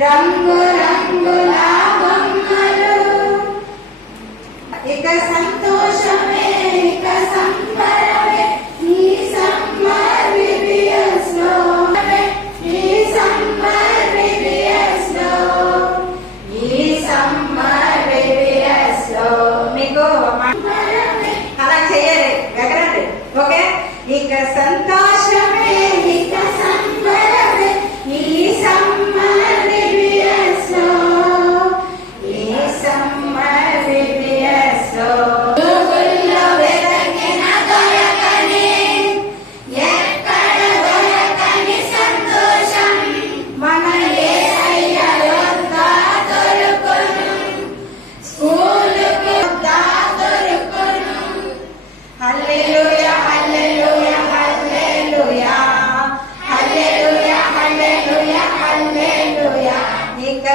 రంగు రంగుల బొమ్మలు ఇక సంతోషమే ఇక సంబరమే ఈ సమ్మర్ రివియర్స్ లో ఈ సమ్మర్ రివియర్స్ లో ఈ సమ్మర్ రివియర్స్ లో మీకు అలా చేయాలి ఎగరండి ఓకే ఇక సంతోషమే ఇక సంబరమే ఈ సమ్మర్ రివియర్స్ లో ఈ సమ్మర్ రివియర్స్ లో గూగుల్లో వెతికిన దొరకని ఎక్కడ దొరకని సంతోషం మన యేసయ్యలో దొరుకును స్కూలుకు దొరుకును హల్లెలూయా హల్లెలూయా హల్లెలూయా హల్లెలూయా హల్లెలూయా హల్లెలూయా ఇక